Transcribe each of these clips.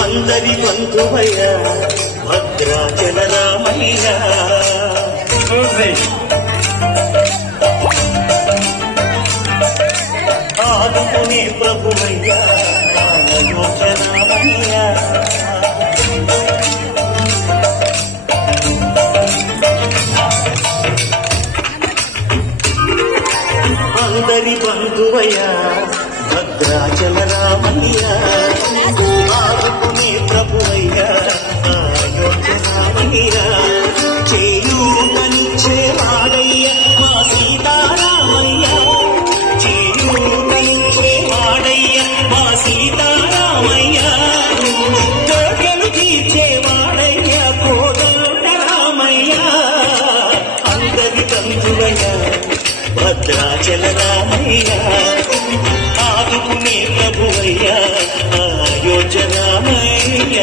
అందరి బంధువయ్య భద్రాచల రామయ్య ఆదుకునే ప్రభువయ్య రామయ్య అందరి బంధువయ్య భద్రాచల రామయ్య ఆదుకునే ప్రభువయ్య రామయ్య చేయూతనిచ్చే వాడయ్య మా సీతారామయ్య చేయూతనిచ్చే వాడయ్య మా సీతారామయ్య కోర్కెలు తీర్చే వాడయ్య కోదండ రామయ్య అందరి బంధువయ్య భద్రాచల రామయ్య ఆదుకునే ప్రభువయ్య అయోధ్య రామయ్య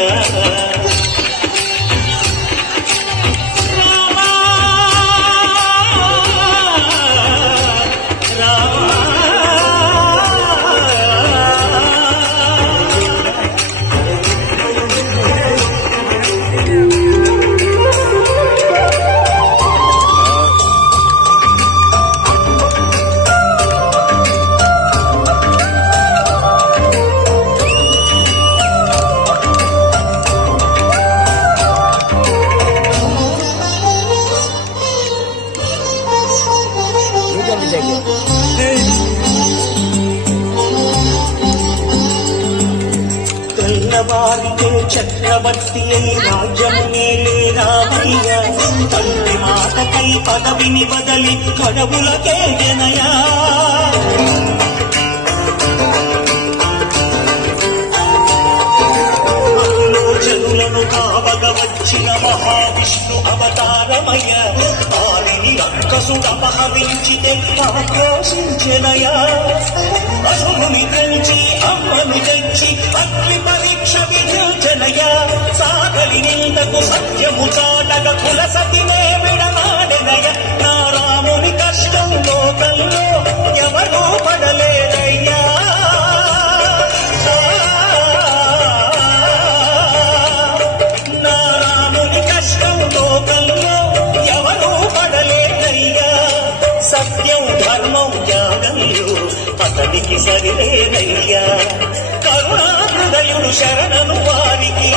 తెల్లవారితే చక్రవర్తి అయి రాజ్యము నేలే రామయ్య తండ్రి మాటకై పదవిని బదలి కడవులకే జనయా జనులను కావగ వచ్చిన మహావిష్ణు అవతారమయ్య ఆవిని రక్కసుడపహరించితే ఆక్రోశించెనయా అసురుని పెంచి అమ్మను తెచ్చి అగ్ని పరీక్ష విధించెనయా సాగలి నిందకు సత్యము చాటగ కుల సతినే విడనాడెనయ నా రాముని కష్టం లోకంలో ఎవరూ పడలేదయ్యా లోకంలో ఎవరూ పడలేదయ్యా సత్యం ధర్మం జ్ఞానంలో అతనికి సరిలేదయ్యా కరుణాహృదయుడు శరణను వారికి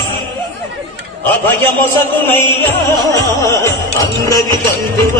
అభయమొసగునయ్యా అందరి బంధువ